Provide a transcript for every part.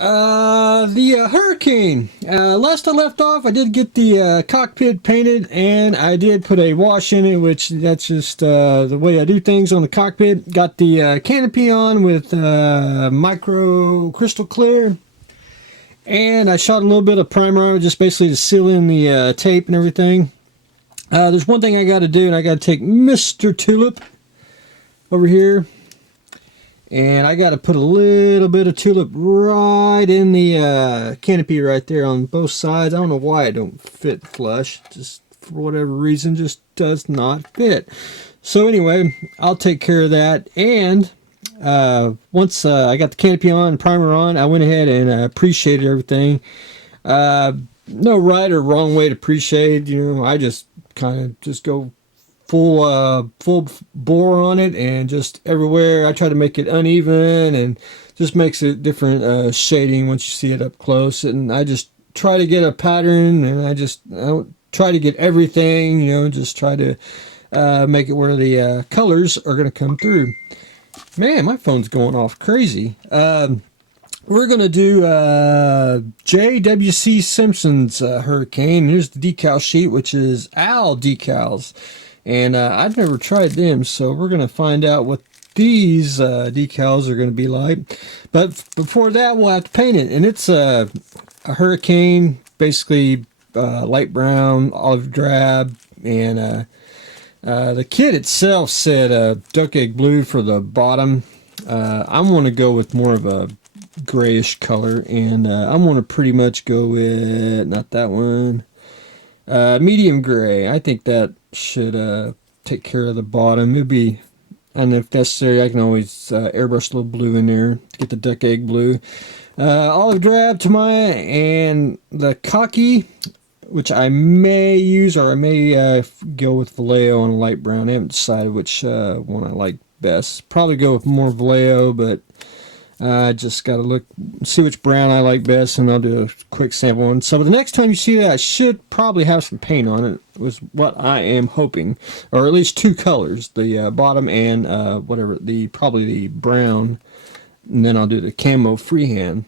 The Hurricane. Last I left off, I did get the cockpit painted, and I did put a wash in it, which that's just the way I do things on the cockpit. Got the canopy on with micro crystal clear, and I shot a little bit of primer, just basically to seal in the tape and everything. There's one thing I got to do, and I got to take Mr. Tulip over here. And I got to put a little bit of tulip right in the canopy right there on both sides. I don't know why it don't fit flush. Just for whatever reason, just does not fit. So anyway, I'll take care of that. And once I got the canopy on and primer on, I went ahead and pre-shaded everything. No right or wrong way to pre-shade. You know, I just kind of just go full bore on it, and just everywhere I try to make it uneven and just makes it different shading once you see it up close. And I just try to get a pattern, and I don't try to get everything, you know, just try to make it where the colors are going to come through. Man, my phone's going off crazy. We're going to do J.W.C. Simpson's Hurricane. Here's the decal sheet, which is Al decals. And I've never tried them, so we're going to find out what these decals are going to be like. But before that, we'll have to paint it. And it's a Hurricane, basically light brown, olive drab. And the kit itself said duck egg blue for the bottom. I'm going to go with more of a grayish color. And I'm going to pretty much go with, not that one, medium gray. I think that should take care of the bottom. It'd be, and if necessary, I can always airbrush a little blue in there to get the duck egg blue. Olive drab to my, and the khaki, which I may use, or I may go with Vallejo on a light brown. I haven't decided which one I like best. Probably go with more Vallejo, but I just got to look, see which brown I like best, and I'll do a quick sample one. So the next time you see that, I should probably have some paint on it, was what I am hoping. Or at least two colors, the bottom and whatever, probably the brown. And then I'll do the camo freehand.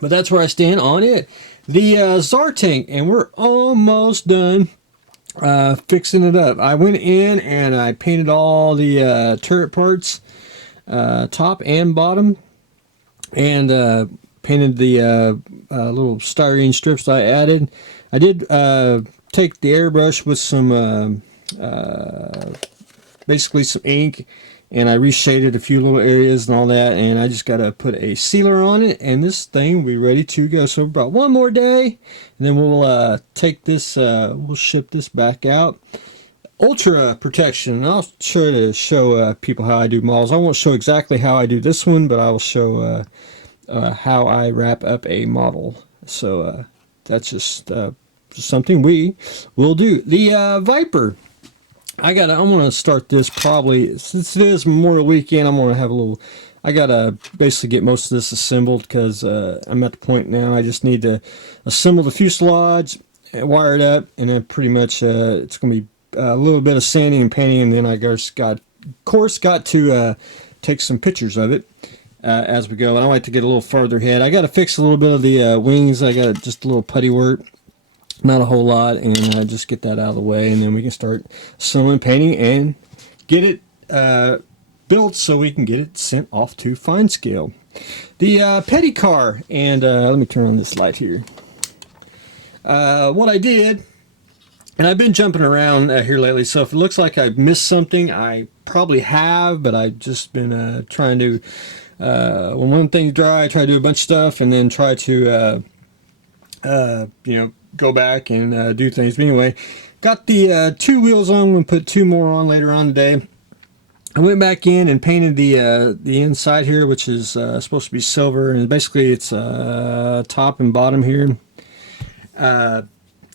But that's where I stand on it. The Tsar tank, and we're almost done fixing it up. I went in and I painted all the turret parts, top and bottom. And painted the little styrene strips I added. I did take the airbrush with some, basically some ink, and I reshaded a few little areas and all that, and I just got to put a sealer on it, and this thing will be ready to go. So about one more day, and then we'll take this, we'll ship this back out. Ultra protection, and I'll try to show people how I do models. I won't show exactly how I do this one, but I will show how I wrap up a model. So that's just something we will do. The Viper, I'm going to start this probably, since it is Memorial Weekend, I'm going to have a little, I got to basically get most of this assembled, because I'm at the point now I just need to assemble the fuselage, wire it up, and then pretty much it's going to be a little bit of sanding and painting, and then I just got to take some pictures of it as we go. And I like to get a little farther ahead. I got to fix a little bit of the wings. I got just a little putty work, not a whole lot, and just get that out of the way, and then we can start assembling, painting, and get it built so we can get it sent off to fine scale. The petty car, and let me turn on this light here. What I did, and I've been jumping around here lately, so if it looks like I've missed something, I probably have, but I've just been trying to, when one thing's dry, I try to do a bunch of stuff, and then try to, you know, go back and do things. But anyway, got the two wheels on. I'm going to put two more on later on today. I went back in and painted the inside here, which is supposed to be silver, and basically it's top and bottom here.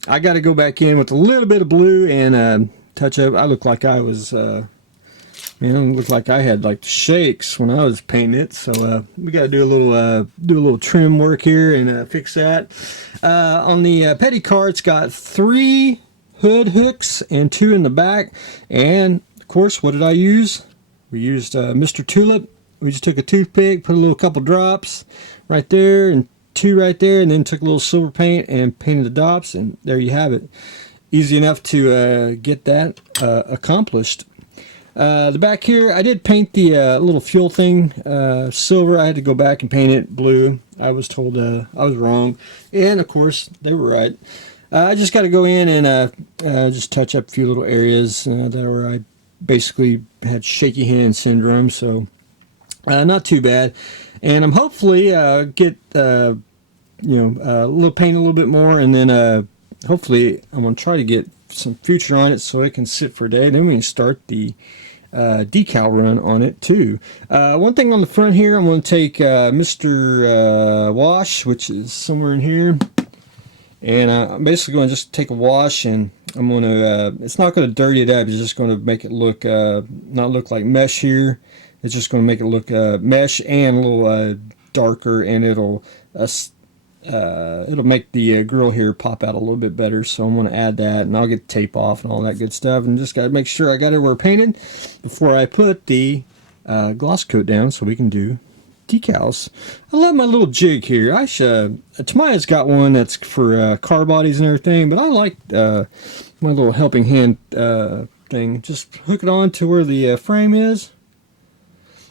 I got to go back in with a little bit of blue and touch up. I look like I was, man, it looked like I had like the shakes when I was painting it. So we got to do a little trim work here and fix that. On the petty car, it's got 3 hood hooks and 2 in the back. And of course, what did I use? We used Mr. Tulip. We just took a toothpick, put a couple drops right there, and two right there, and then took a little silver paint and painted the dots, and there you have it. Easy enough to get that accomplished. The back here, I did paint the little fuel thing silver. I had to go back and paint it blue. I was told I was wrong, and of course they were right. I just got to go in and just touch up a few little areas that where I basically had shaky hand syndrome, so not too bad. And I'm hopefully get a little paint a little bit more, and then hopefully I'm going to try to get some future on it so it can sit for a day. Then we can start the decal run on it too. One thing on the front here, I'm going to take Mr. Wash, which is somewhere in here, and I'm basically going to just take a wash, and I'm going to it's not going to dirty it up, it's just going to make it look not look like mesh here. It's just going to make it look mesh and a little darker, and it'll make the grill here pop out a little bit better. So I'm going to add that, and I'll get the tape off and all that good stuff, and just got to make sure I got everywhere painted before I put the gloss coat down so we can do decals. I love my little jig here. Tamaya's got one that's for car bodies and everything, but I like my little helping hand thing. Just hook it on to where the frame is,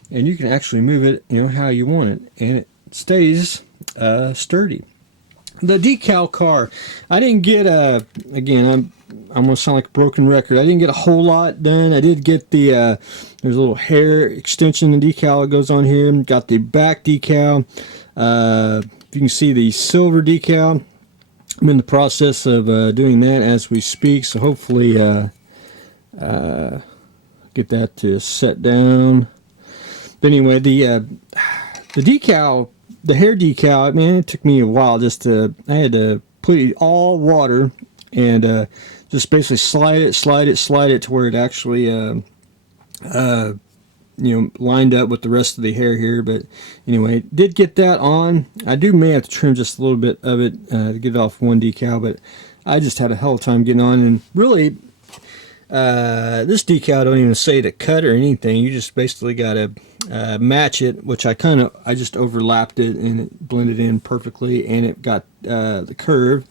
and you can actually move it how you want it, and it stays sturdy. The decal car, I didn't get again, I'm gonna sound like a broken record. I didn't get a whole lot done. I did get the there's a little hair extension and decal that goes on here. Got the back decal. You can see the silver decal. I'm in the process of doing that as we speak, so hopefully get that to set down. But anyway, the decal, the hair decal, man, it took me a while just to, I had to put it all water and just basically slide it to where it actually lined up with the rest of the hair here. But anyway, did get that on. I may have to trim just a little bit of it to get it off one decal, but I just had a hell of a time getting on. And really, this decal don't even say to cut or anything. You just basically got to match it, which I just overlapped it, and it blended in perfectly, and it got the curve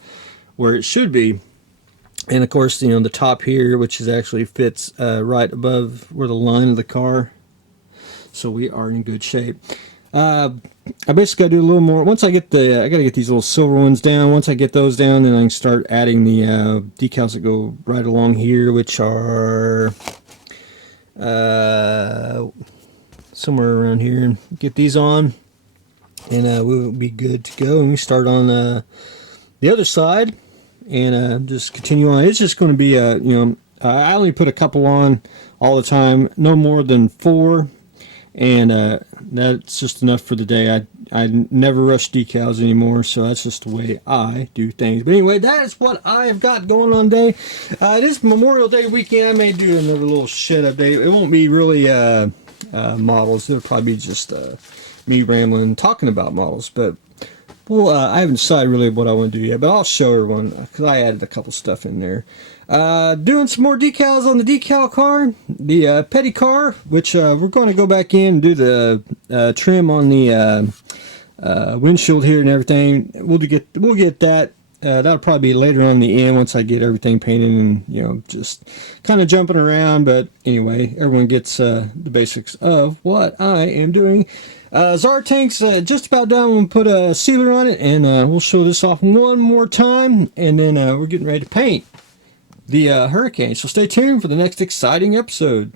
where it should be. And of course, the top here, which is actually fits right above where the line of the car, so we are in good shape. I basically got to do a little more. Once I got to get these little silver ones down. Once I get those down, then I can start adding the decals that go right along here, which are somewhere around here. Get these on, and we'll be good to go. And we start on the other side, and just continue on. It's just going to be I only put a couple on all the time, no more than 4, and that's just enough for the day. I never rush decals anymore, so that's just the way I do things. But anyway, that is what I've got going on today. It is Memorial Day weekend. I may do another little shed update. It won't be really models. It'll probably be just me rambling, talking about models. But well, I haven't decided really what I want to do yet, but I'll show everyone because I added a couple stuff in there. Doing some more decals on the decal car, the petty car, which we're going to go back in and do the trim on the windshield here and everything. We'll get that. That'll probably be later on in the end once I get everything painted and just kind of jumping around. But anyway, everyone gets the basics of what I am doing. Tsar tank's just about done. We'll put a sealer on it, and we'll show this off one more time, and then we're getting ready to paint the Hurricane. So stay tuned for the next exciting episode.